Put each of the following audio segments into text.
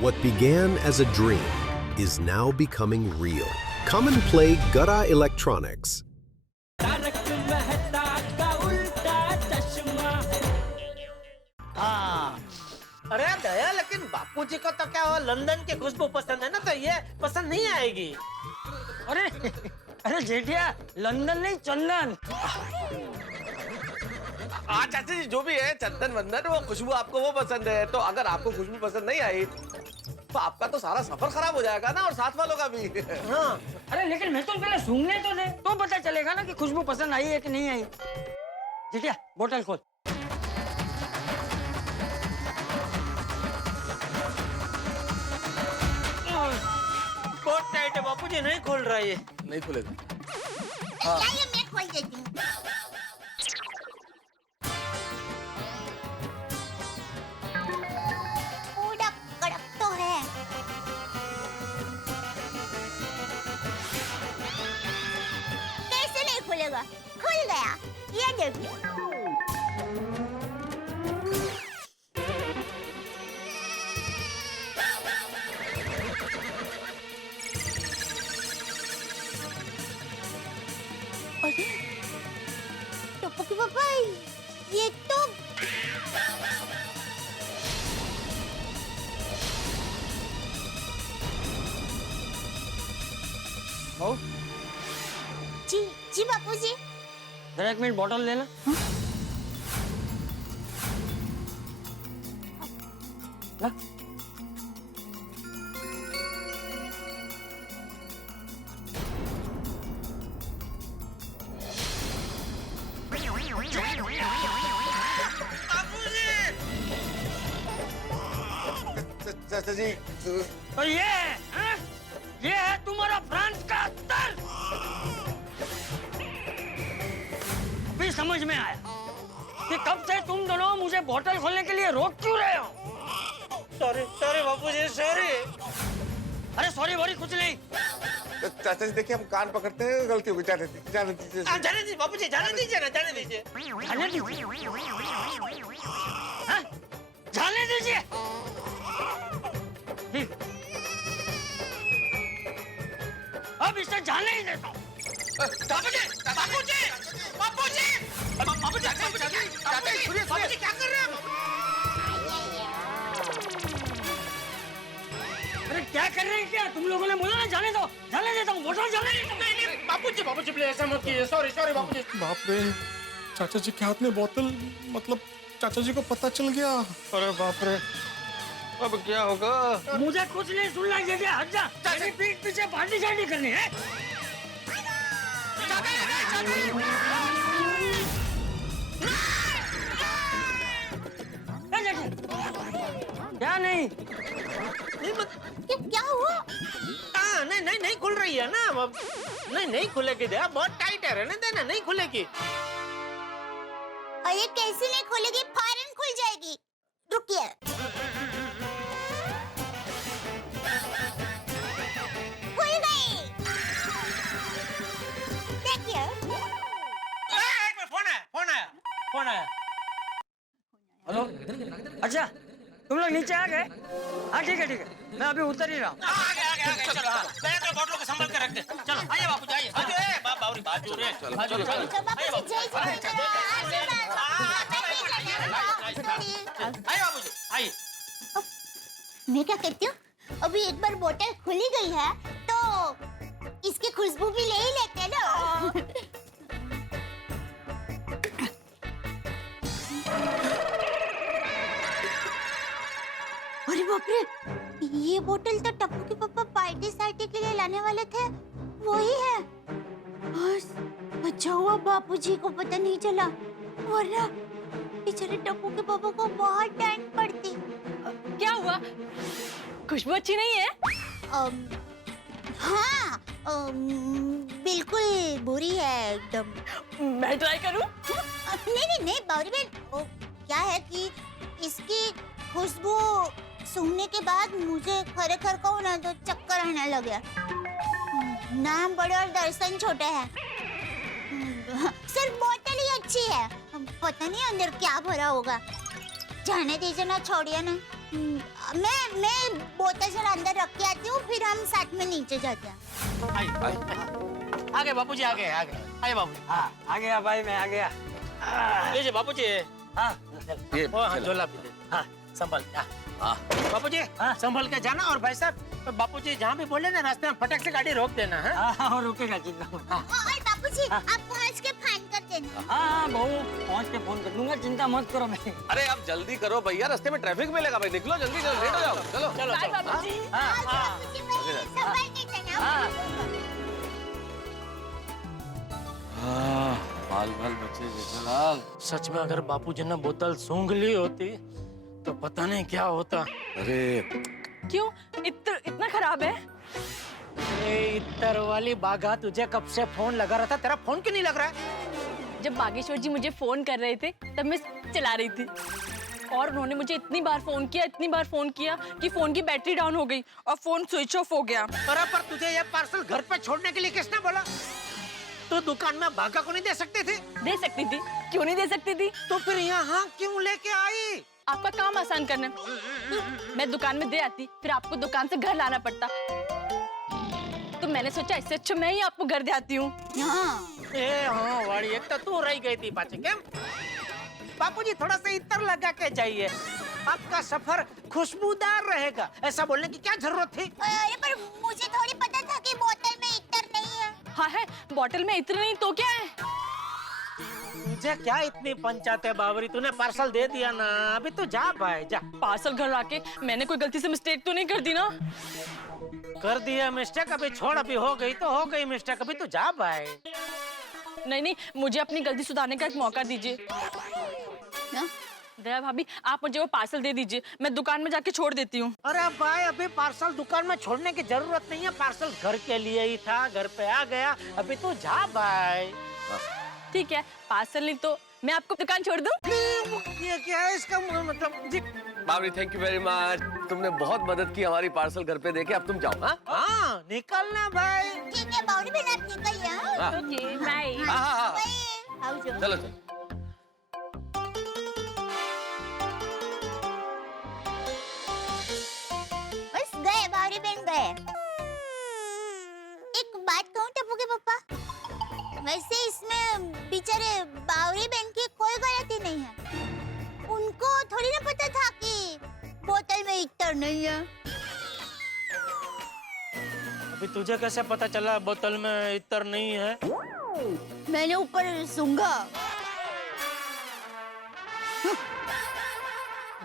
What began as a dream is now becoming real. Come and play Gada Electronics. हाँ। अरे दया, लेकिन बापूजी को तो क्या हो, लंदन की खुशबू पसंद है ना, तो ये पसंद नहीं आएगी। अरे अरे जेठिया, लंदन नहीं चंदन। चाचा जी, जो भी है चंदन वंदन, वो खुशबू आपको वो पसंद है, तो अगर आपको खुशबू पसंद नहीं आई तो आपका तो सारा सफर खराब हो जाएगा ना, और साथ वालों का भी। हाँ। अरे लेकिन मैं तो पहले सूंघने तो दे, तो पता चलेगा ना कि खुशबू पसंद आई है कि नहीं आई। जेठिया बोतल खोल। बहुत टाइट है बापूजी, नहीं खोल रहा ये। नहीं खुलेगा। लाइए मैं खोल देती हूँ। पूरा कड़क तो है। कैसे नहीं खुलेगा? खुल गया, ये देखिए। अरे टप्पू के पापा, ये तो ओ, जी जी बापूजी। जरा एक मिनट बोतल लेना। ला। चाचा जी, तो ये है? ये है तुम्हारा फ्रांस का अत्तर। भी समझ में आया कि कब से तुम दोनों मुझे बोतल खोलने के लिए रोक क्यों रहे हो। सॉरी सॉरी बापूजी, सॉरी। अरे सॉरी वॉरी कुछ नहीं। चाचा जी देखिए, हम कान पकड़ते हैं, गलती हो गई। जाने दीजिए, जाने दीजिए। जाने दीजिए बापूजी, जाने दीजिए ना, जाने दीजिए। जाने दीजिए। हाँ? जाने दीजिए। ठीक। अब इसे जाने ही देता हूँ। बापूजी, बापूजी, बापूजी, बापूजी, बापूजी क्या कर रहे हैं? अरे क्या कर रहे हैं क्या? तुम लोगों ने बोला ना जाने दो, जाने देता हूँ, बोतल जाने देता हूँ। नहीं, बापूजी, बापूजी प्लीज ऐसा मत कीजिए, सॉरी सॉरी बापूजी। बाप रे, चाचा जी के हाथ में बोतल, मतलब चाचा जी को पता चल गया। अरे बाप रे, अब क्या होगा? मुझे कुछ नहीं सुनना चाहिए, हट जा। मेरी पीठ पीछे पार्टी शार्टी करनी है। क्या नहीं? नहीं मत, क्या हुआ? हाँ, नहीं नहीं नहीं खुल रही है ना अब। नहीं नहीं खुलेगी दया, बहुत टाइट है, रहने देना, नहीं खुलेगी। अरे कैसे नहीं खुलेगी? फौरन खुल जाएगी। रुकिए। खुल गई। देखिए। एक मिनट, फोन आया, फोन आया, फोन आया। हेलो, अच्छा तुम लोग नीचे आ गए? हाँ ठीक है, मैं अभी उतर ही रहा हूँ। आगे, चलो। हाँ, दया तो बोतलों को संभाल के रख दे। चलो, आइए बापूजी, आइए। आइए, बाबूरी बाजू रे। तो बापूजी जय श्री राम। आइए बापूजी, आइए। मैं क्या कहती हूँ, अभी एक बार बोतल खुली गई है तो इसकी खुशबू भी ले ही लेते हैं ना। अरे बाप रे, ये बोतल तो टप्पू के पापा पार्टी सार्टी के लिए लाने वाले थे, वही है। बस अच्छा हुआ बापूजी को पता नहीं चला, वरना बेचारे टप्पू के पापा को बहुत डांट पड़ती। क्या हुआ? खुशबू अच्छी नहीं है? हाँ, बिल्कुल बुरी है एकदम। मैं ट्राई करूं? नहीं बावरी बहन, क्या है कि इसकी खुशबू सूंघने के बाद मुझे खरेखर कहूँ ना तो चक्कर आने लगे। नाम बड़े और दर्शन छोटे हैं। सिर्फ बोतल ही अच्छी है, पता नहीं अंदर क्या भरा होगा। जाने दीजिए ना, छोड़िए ना। मैं बोतल से अंदर रख के आती हूँ, फिर हम साथ में नीचे जाते हैं। आगे बापूजी, आगे आगे आगे बाबू। हाँ आ गया भाई, मैं आ गया। लीजिए बापूजी। हाँ ये हाँ झोला भी दे। हाँ संभल। हाँ बापूजी, हाँ। संभल के जाना। और भाई साहब, बापूजी जहाँ भी बोले ना रास्ते में फटक से गाड़ी रोक देना है। हाँ रुकेगा, चिंता मत। हाँ। और बापूजी, हाँ। आप पहुँच के फाइन कर देना। हाँ बहू, पहुँच के फोन कर दूंगा, चिंता मत करो। मैं अरे आप जल्दी करो भैया, रास्ते में ट्रैफिक मिलेगा भाई, निकलो जल्दी, चलो लेट हो जाओ। चलो चलो बाय चलो। बाबूजी। हाँ बापूजी, मैं संभाल के जाना। बाल बाल बचे जेठालाल। सच में अगर बापूजी ने बोतल सूंघ ली होती तो पता नहीं क्या होता। अरे क्यों इतना खराब है? इतर वाली बागा, तुझे कब से फोन लगा रहा था, तेरा फोन क्यों नहीं लग रहा है? जब बागेश्वर जी मुझे फोन कर रहे थे तब मैं चला रही थी, और उन्होंने मुझे इतनी बार फोन किया कि फोन की बैटरी डाउन हो गई और फोन स्विच ऑफ हो गया। पर तुझे ये पार्सल घर पे छोड़ने के लिए किसने बोला? तो दुकान में बागा को नहीं दे सकती थी? दे सकती थी, क्यों नहीं दे सकती थी? तो फिर यहाँ क्यों लेके आई? आपका काम आसान करना। मैं दुकान में दे आती, फिर आपको दुकान से घर लाना पड़ता। तो मैंने सोचा इससे अच्छा मैं ही आपको घर दे आती हूँ। हाँ वाड़ी, एक तो तू रह गई थी पाचे। क्या बापूजी, थोड़ा सा इतर लगा के जाइए, आपका सफर खुशबूदार रहेगा। ऐसा बोलने की क्या जरूरत थी? अरे पर मुझे थोड़ी पता था कि बोतल में इत्र नहीं है। हाँ है, बॉटल में इतना नहीं तो क्या है? तुझे क्या इतनी पंचायत है बावरी? तूने पार्सल दे दिया ना, अभी तू जा भाई जा। पार्सल घर लाके मैंने कोई गलती से मिस्टेक तो नहीं कर दी ना? कर दिया मिस्टेक, अभी छोड़, अभी हो गई तो हो गई मिस्टेक, अभी तू जा भाई। नहीं, मुझे अपनी गलती सुधारने का एक मौका दीजिए। दया भाभी, आप मुझे वो पार्सल दे दीजिए, मैं दुकान में जाके छोड़ देती हूँ। अरे भाई, अभी पार्सल दुकान में छोड़ने की जरूरत नहीं है, पार्सल घर के लिए ही था, घर पे आ गया, अभी तू जा भाई। ठीक है, पार्सल नहीं तो मैं आपको दुकान छोड़ दूँ? ये क्या है इसका मतलब जी? Babri, thank you very much, तुमने बहुत मदद की हमारी पार्सल घर पे देके। अब तुम जाओ। हाँ हाँ निकलना भाई। ठीक है बावड़ी बहन, आप निकलिए। हाँ? Okay bye. हाँ। बाय। आओ जाओ। चलो चलो। बस गए, बावड़ी बहन गए। एक बात कहूँ टप्पू के पापा, वैसे इसमें बेचारे बावड़ी बहन की कोई गलती नहीं है। उनको थोड़ी ना पता था कि बोतल में इत्र नहीं है। अभी तुझे कैसे पता चला बोतल में इत्र नहीं है? मैंने ऊपर सूंघा।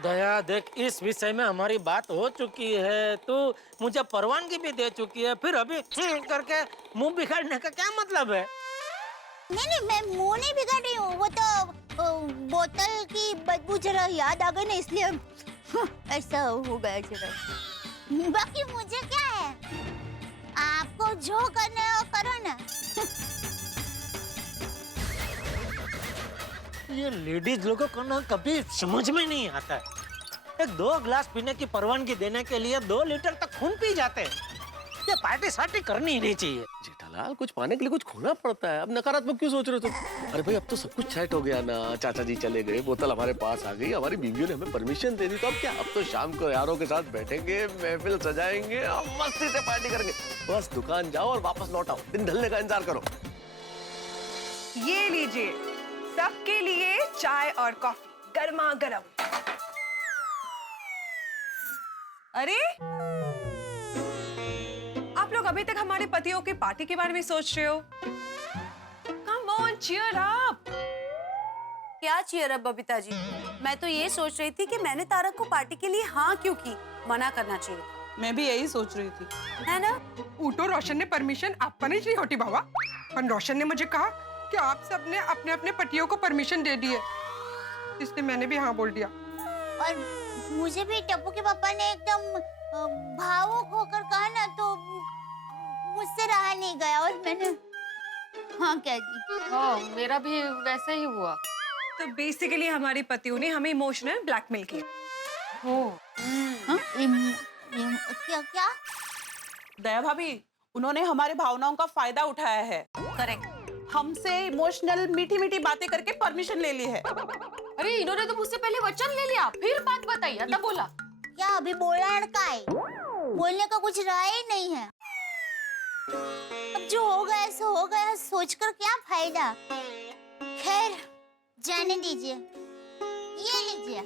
दया देख, इस विषय में हमारी बात हो चुकी है, तू मुझे परवानगी भी दे चुकी है, फिर अभी करके मुंह बिगाड़ने का क्या मतलब है? नहीं, मैं मुंह नहीं बिगाड़ रही हूँ, वो तो बोतल की बदबू जरा याद आ गई ना, इसलिए ऐसा हो गया जरा। बाकी मुझे क्या है, आपको जो करना है वो करो ना। ये लेडीज लोगों को ना कभी समझ में नहीं आता है। एक 2 गिलास पीने की परवानगी देने के लिए 2 लीटर तक खून पी जाते हैं। ये पार्टी सार्टी करनी ही नहीं चाहिए। जेठालाल, कुछ पाने के लिए कुछ खोना पड़ता है, अब नकारात्मक क्यों सोच रहे हो तुम? अरे भाई, अब तो सब कुछ सेट हो गया ना, चाचा जी चले गए, बोतल हमारे पास आ गई, हमारी बीवियों ने हमें परमिशन दे दी, तो अब क्या? अब तो शाम को यारों के साथ बैठेंगे, महफिल सजाएंगे और मस्ती से पार्टी करेंगे। बस दुकान जाओ और वापस लौट आओ, दिन ढलने का इंतजार करो। ये लीजिए, सबके लिए चाय और कॉफी गर्मा गर्म। अरे, आप लोग अभी तक हमारे पतियों की पार्टी के बारे में सोच रहे हो? Come on, cheer up. क्या चीयर अप बबीता जी? मैं तो ये सोच रही थी कि मैंने तारक को पार्टी के लिए हाँ क्यों की, मना करना चाहिए था। मैं भी यही सोच रही थी, है ना? ऊटो रोशन ने परमिशन आपको नहीं दी होती बाबा, पर रोशन ने मुझे कहा कि आप सबने अपने अपने पतियों को परमिशन दे दी है, इसलिए मैंने भी हाँ बोल दिया। और मुझे भी टप्पू के पापा ने एकदम भावुक होकर कहा ना, तो मुझसे रहा नहीं गया और मैंने हाँ कह दी। मेरा भी वैसा ही हुआ। तो बेसिकली हमारे पतियों ने हमें इमोशनल ब्लैकमेल किया। हाँ? क्या क्या? दया भाभी, उन्होंने हमारे भावनाओं का फायदा उठाया है। करेक्ट। हमसे इमोशनल मीठी मीठी बातें करके परमिशन ले ली है। अरे इन्होंने तो मुझसे पहले वचन ले लिया, फिर बात बताई, तब बोला। क्या अभी बोलने का है? बोलने का कुछ रहा ही नहीं है। अब जो हो गया सो हो गया, सोचकर क्या फायदा। खैर जाने दीजिए। ये लीजिए,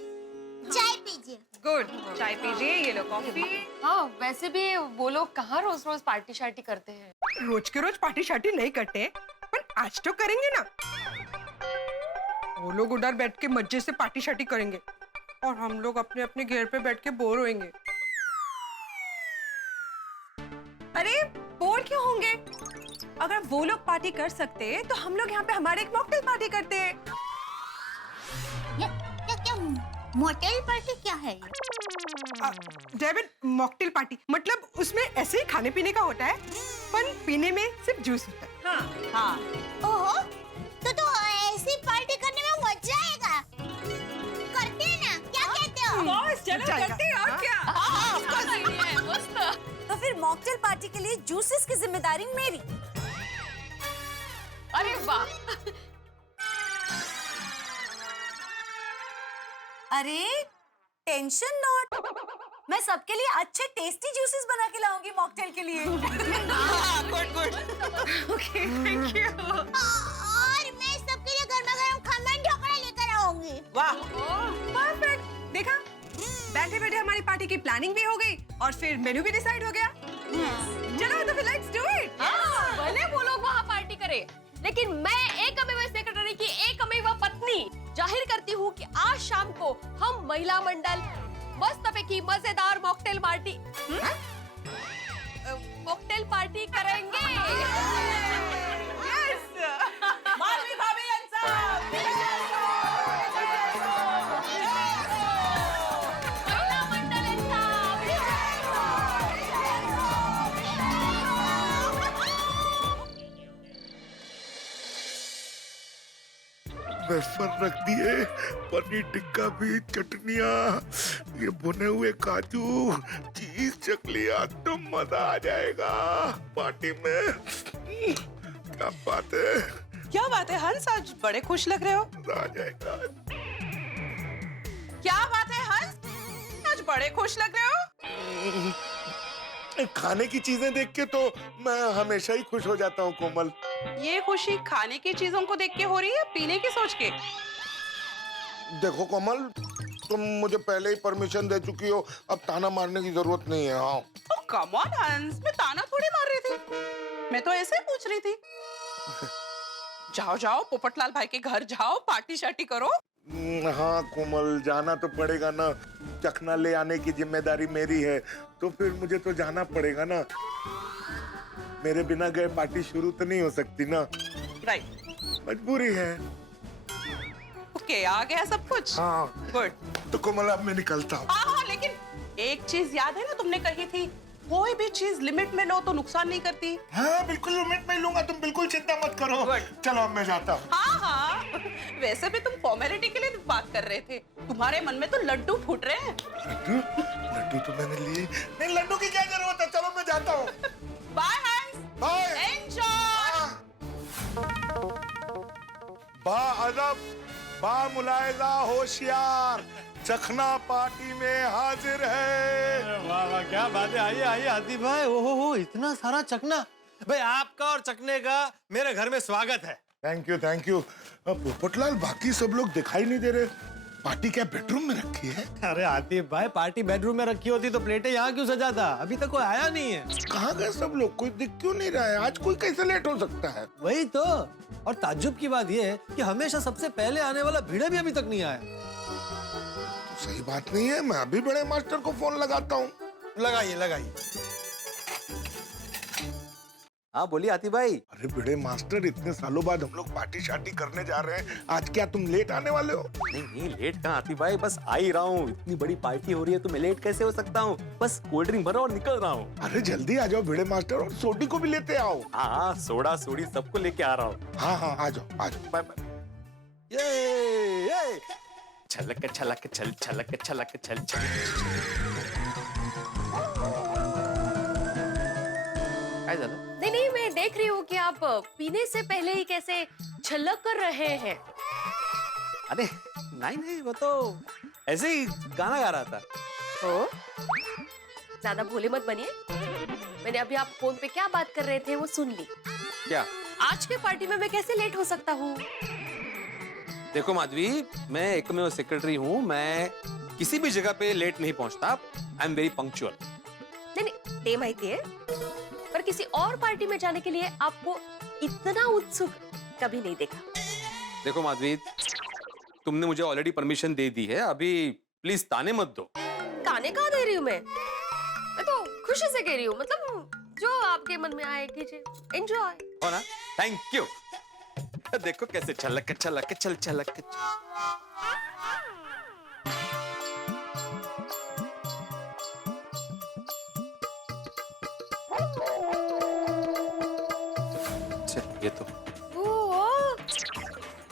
चाय पीजिए। गुड, चाय पीजिए, ये लो कॉफी। हाँ, वैसे भी वो लोग कहाँ रोज रोज पार्टी शार्टी करते हैं। रोज के रोज पार्टी शार्टी नहीं करते, पर आज तो करेंगे ना। वो लोग उधर बैठ के मजे से पार्टी शार्टी करेंगे और हम लोग अपने अपने घर पे बैठ के बोर होएंगे। अरे बोर क्यों होंगे? अगर वो लोग पार्टी कर सकते तो हम लोग यहाँ पे हमारे एक मॉकटेल पार्टी करते। क्या मोटेल पार्टी क्या है ये? डेविड, मॉकटेल पार्टी मतलब उसमें ऐसे ही खाने पीने का होता है, पर पीने में सिर्फ जूस होता है। हाँ हाँ। ओहो, तो ऐसी पार्टी करने में मजा आएगा। करते हैं ना, क्या कहते हो? चलो करते हैं, और क्या? तो फिर मॉकटेल पार्टी के लिए जूसेस की जिम्मेदारी मेरी। अरे वाह। अरे टेंशन नॉट, मैं सबके लिए अच्छे टेस्टी जूसेस बना के लाऊंगी मॉकटेल के लिए। Good good. Okay, thank you. और मैं सबके लिए गरम खमन ढोकला लेकर आऊंगी। वाह, परफेक्ट। देखा, बैठे बैठे हमारी पार्टी की प्लानिंग भी हो गई और फिर मेनू भी डिसाइड हो गया। चलो तो फिर लेट्स डू इट। भले वो लोग वहाँ पार्टी करे, लेकिन मैं एकमेव सेक्रेटरी की एकमेव पत्नी जाहिर करती हूँ कि आज शाम को हम महिला मंडल मस्तपैकी मजेदार मॉकटेल पार्टी करेंगे। मालवी भाभी इंसाफ। महिला मंडल वेफर रख दिए, पनीर टिक्का भी, चटनियाँ, ये भुने हुए काजू, चीज चकलियाँ, तो मजा आ जाएगा पार्टी में। क्या बात है? क्या बात है हंस, आज बड़े खुश लग रहे हो। मजा आ जाएगा। क्या बात है हंस, आज बड़े खुश लग रहे हो। खाने की चीजें देख के तो मैं हमेशा ही खुश हो जाता हूँ कोमल। ये खुशी खाने की चीजों को देख के हो रही है, पीने की सोच के? देखो कोमल, तुम मुझे पहले ही परमिशन दे चुकी हो, अब ताना मारने की जरूरत नहीं है। हाँ, कम ऑन हंस, मैं ताना थोड़ी मार रही थी, मैं तो ऐसे पूछ रही थी। जाओ जाओ पोपटलाल भाई के घर जाओ, पार्टी शार्टी करो। हाँ कोमल, जाना तो पड़ेगा ना, चखना ले आने की जिम्मेदारी मेरी है, तो फिर मुझे तो जाना पड़ेगा ना। मेरे बिना गए पार्टी शुरू तो नहीं हो सकती ना। राइट, मजबूरी है। ओके, आ गया सब कुछ। हाँ गुड। तो कोमल अब मैं निकलता हूँ। हाँ, लेकिन एक चीज याद है ना, तुमने कही थी कोई भी चीज लिमिट में लो तो नुकसान नहीं करती। हाँ बिल्कुल लिमिट में लूंगा, तुम बिल्कुल चिंता मत करो। चलो अब मैं जाता हूँ। हाँ हाँ, वैसे भी तुम फॉर्मेलिटी के लिए बात कर रहे थे, तुम्हारे मन में तो लड्डू फूट रहे हैं। लड्डू तो मैंने लिए नहीं, लड्डू की क्या जरूरत है। चलो मैं जाता हूँ। बाय हंस, बाय। एंजॉय। बा अदब, बा मुलायजा, होशियार, चखना पार्टी में हाजिर है। वाह वाह, क्या बात है। आइए आइए आतिफ भाई। ओहो, इतना सारा चखना। भाई आपका और चखने का मेरे घर में स्वागत है। Thank you thank you. Popatlal, बाकी सब लोग दिखाई नहीं दे रहे, पार्टी क्या बेडरूम में रखी है? अरे आतिफ भाई, पार्टी बेडरूम में रखी होती तो प्लेटें यहाँ क्यों सजाता? अभी तक कोई आया नहीं है। कहाँ गए सब लोग? कोई दिख क्यों नहीं रहा है? आज कोई कैसे लेट हो सकता है? वही तो। और ताज्जुब की बात यह है कि हमेशा सबसे पहले आने वाला भिड़े भी अभी तक नहीं आया। सही बात नहीं है, मैं अभी बड़े मास्टर को फोन लगाता हूँ। लगाइए लगाइए। हाँ बोलिए आतिफ भाई। अरे बड़े मास्टर, इतने सालों बाद हम लोग पार्टी शार्टी करने जा रहे हैं, आज क्या तुम लेट आने वाले हो? नहीं नहीं, लेट कहाँ आतिफ भाई, बस आ ही रहा हूँ। इतनी बड़ी पार्टी हो रही है तो मैं लेट कैसे हो सकता हूँ? बस कोल्ड ड्रिंक भरो और निकल रहा हूँ। अरे जल्दी आ जाओ भिड़े मास्टर, और सोडी को भी लेते आओ। हाँ, सोडा सोडी सबको लेके आ रहा हूँ। हाँ हाँ, आ जाओ आ जाओ। Bye bye. ये छलक छलक छल छलक छलक छल छल। नहीं नहीं, मैं देख रही हूँ कि आप पीने से पहले ही कैसे छलक कर रहे हैं। अरे नहीं नहीं, वो तो ऐसे ही गाना गा रहा था। ओ, ज्यादा भोले मत बनिए। मैंने अभी आप फोन पे क्या बात कर रहे थे वो सुन ली। क्या? आज के पार्टी में मैं कैसे लेट हो सकता हूँ? देखो माधवी, मैं एकमेव सेक्रेटरी हूँ, मैं किसी भी जगह पे लेट नहीं पहुंचता। I am very punctual. नहीं, ते माहिती है, पर किसी और पार्टी में जाने के लिए आपको इतना उत्सुक कभी नहीं देखा। देखो माधवी, तुमने मुझे ऑलरेडी परमिशन दे दी है, अभी प्लीज ताने मत दो। ताने कहाँ दे रही हूँ मैं तो खुशी से कह रही हूँ, मतलब जो आपके मन में आए कीजिए, एंजॉय। हो ना? Thank you. देखो कैसे छलक छलक चल छलक। ये तो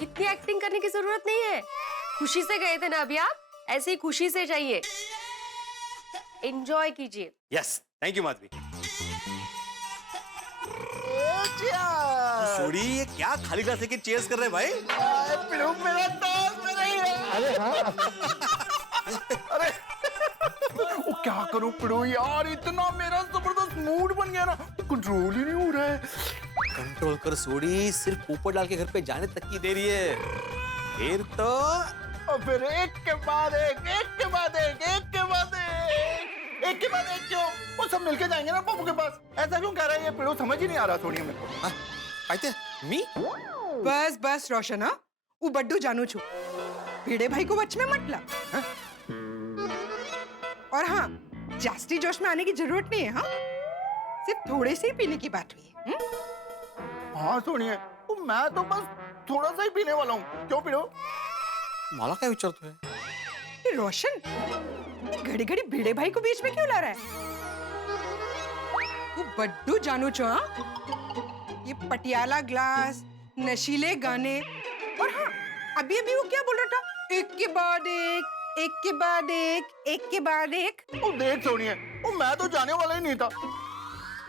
इतनी एक्टिंग करने की जरूरत नहीं है। खुशी से गए थे ना अभी आप, ऐसे ही खुशी से जाइए, एंजॉय कीजिए। Yes, thank you Madhavi. छोड़ी, ये क्या खाली ग्लास लेके चीयर्स कर रहे भाई? मेरा दोस्त अरे हाँ। अरे वो क्या करूं पिड़ो यार, इतना मेरा जबरदस्त मूड बन गया ना, कंट्रोल ही नहीं हो रहा है। कंट्रोल कर सोड़ी, सिर्फ ऊपर डाल के घर पे जाने तक की देरी है, फिर तो और फिर एक के बाद एक, एक के बाद एक, एक के बाद एक, एक के बाद एक, क्यों? वो सब मिलके जाएंगे ना पप्पू के पास। ऐसा क्यों कह रहा है ये पिड़ो, समझ ही नहीं आ रहा सोनिया मेरे को। आते मी बस बस रोशन, हाँ वो बड्डू जानू छू, भिड़े भाई को बच में मत ला। हाँ? और हाँ, जास्ती जोश में आने की जरूरत नहीं है। हाँ, सिर्फ थोड़े से ही पीने की बात हुई है। हाँ सोनिया, मैं तो बस थोड़ा सा ही पीने वाला हूँ। क्यों पिड़ो? माला क्या विचार तो है? ये रोशन घड़ी घड़ी भिड़े भाई को बीच में क्यों ला रहा है? वो बड्डू जानू छो, हाँ? ये पटियाला ग्लास, नशीले गाने, और हाँ अभी अभी वो क्या बोल रहा था, एक के बाद एक, एक के बाद एक, एक के बाद एक। ओ देख सोनिया, ओ मैं तो जाने वाला ही नहीं था,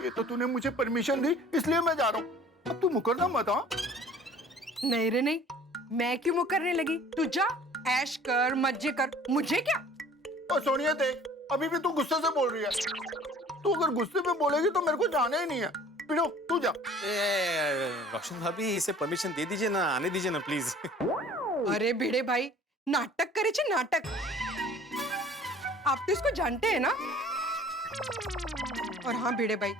ये तो तूने मुझे परमिशन दी इसलिए मैं जा रहा हूँ। अब तू मुकरना मत। हाँ नहीं रे नहीं, मैं क्यों मुकरने लगी? तू जा, ऐश कर, मजे कर, मुझे क्या? ओ सोनिया देख, अभी भी तू गुस्से से बोल रही है। तू अगर गुस्से में बोलेगी तो मेरे को जाना ही नहीं है। पिड़ो तू जा। रोशन भाभी, इसे परमिशन दे दीजिए ना, आने दीजिए ना प्लीज। अरे भिड़े भाई, नाटक करे छे नाटक। आप तो इसको जानते हैं ना। और हाँ भिड़े भाई,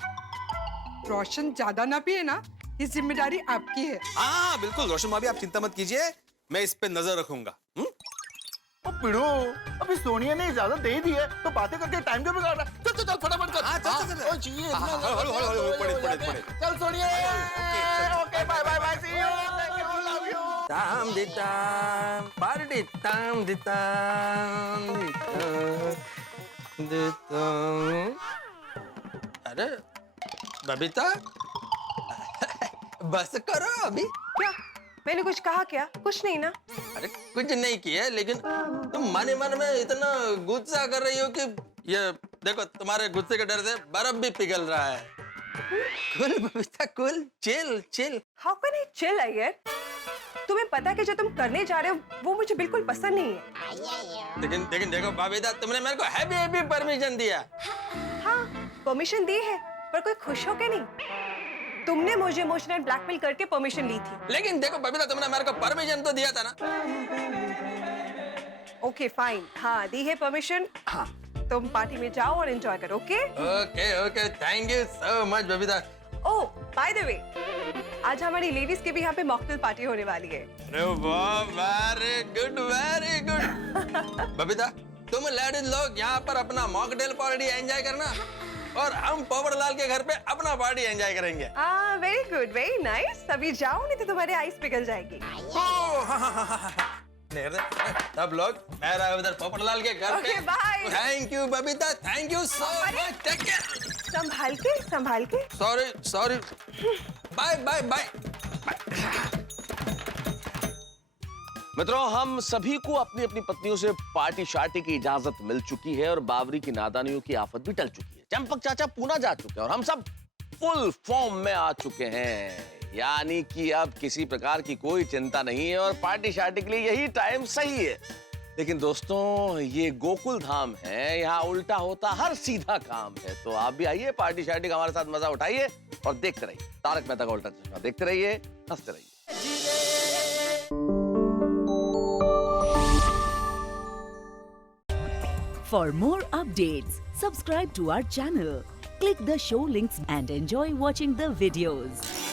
रोशन ज्यादा ना पिए ना, ये जिम्मेदारी आपकी है। हाँ बिल्कुल रोशन भाभी, आप चिंता मत कीजिए, मैं इस पे नजर रखूंगा। ओ पिड़ो, अभी सोनिया ने इजाजत दे दी है तो बातें करके टाइम क्यों बिगाड़ रहा है? चल चल चल फटाफट कर। हाँ, चल, चल, चल। ओ चाहिए हाँ, हाँ, हळू, पड़े। चल Sonia, okay bye bye bye, see you, thank you, love you. ताम दिताम पार्टी ताम दिताम दिताम। अरे बबीता, बस करो अभी। क्या? मैंने कुछ कहा क्या? कुछ नहीं ना। अरे कुछ नहीं किया, लेकिन तुम मन मन में इतना गुस्सा कर रही हो कि ये देखो, तुम्हारे गुस्से के डर से बर्फ भी पिघल रहा है। Cool Babita cool, chill chill. How can I chill यार? तुम्हें पता है कि जो तुम करने जा रहे हो वो मुझे बिल्कुल पसंद नहीं है। लेकिन देखो बबीता, तुमने मेरे को हैवी परमिशन दिया। हाँ परमिशन दी है, पर कोई खुश हो के नहीं। तुमने मुझे इमोशनल ब्लैकमेल करके परमिशन ली थी। लेकिन देखो बबीता, तुमने मेरे को परमिशन तो दिया था ना। ओके फाइन, हाँ दी है परमिशन। हाँ तुम पार्टी में जाओ और एंजॉय करो। Okay okay, thank you so much Babita. Oh by the way, आज हमारी लेडीज के भी यहाँ पे मॉकटेल पार्टी होने वाली है। अरे वाह, वेरी गुड। बबीता, तुम लेडीज लोग यहाँ पर अपना मॉकटेल पार्टी एंजॉय करना, और हम पोपटलाल के घर पे अपना पार्टी एंजॉय करेंगे। Very good, very nice. अभी जाओ नहीं तो तुम्हारे आइस पिघल जाएगी। सब लोग मैं रहा उधर पोपटलाल के घर पे। Bye. Thank you Babita, thank you so much. Take care. संभाल के। सॉरी। Bye bye bye. मित्रों, हम सभी को अपनी अपनी पत्नियों से पार्टी शार्टी की इजाजत मिल चुकी है और बावरी की नादानियों की आफत भी टल चुकी है। चंपक चाचा पूना जा चुके हैं और हम सब फुल फॉर्म में आ चुके हैं। यानी कि अब किसी प्रकार की कोई चिंता नहीं है और पार्टी शार्टी के लिए यही टाइम सही है। लेकिन दोस्तों ये गोकुल धाम है, यहाँ उल्टा होता हर सीधा काम है। तो आप भी आइए, पार्टी शार्टी का हमारे साथ मजा उठाइए और देखते रहिए तारक मेहता का उल्टा चश्मा। देखते रहिए, हंसते रहिए। For more updates, subscribe to our channel, click the show links and enjoy watching the videos.